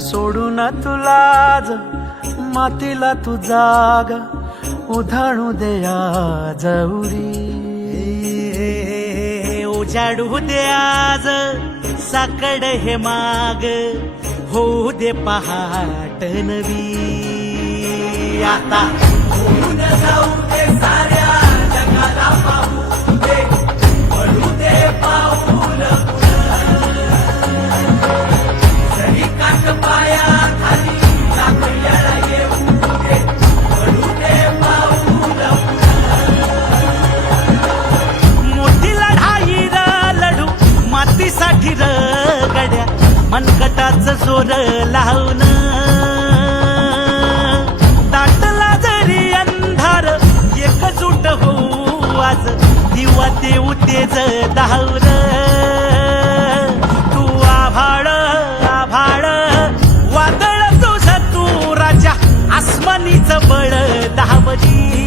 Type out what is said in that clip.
सोडून तुलाज मातीला तू जाग उधाणू दे आज उरी. उजाडू दे आज साकड हे माग होऊ दे पहाट नवी. आता होऊन जाऊ दे साऱ्या जगाला पाहू दे पडू दे पाऊल जरी काट पाया खाली टाकल्याला येऊ दे पडू दे पाऊल. मोठी लढाई र लढू मातीसाठी र गड्या मनगटाच जोर लावून. दाटला जरी अंधार एकजूट होऊ आज दिवा देऊ तेज धावर. तू आभाळ आभाळ वादळ तुझ तू राजा आसमानीच बळ धावली.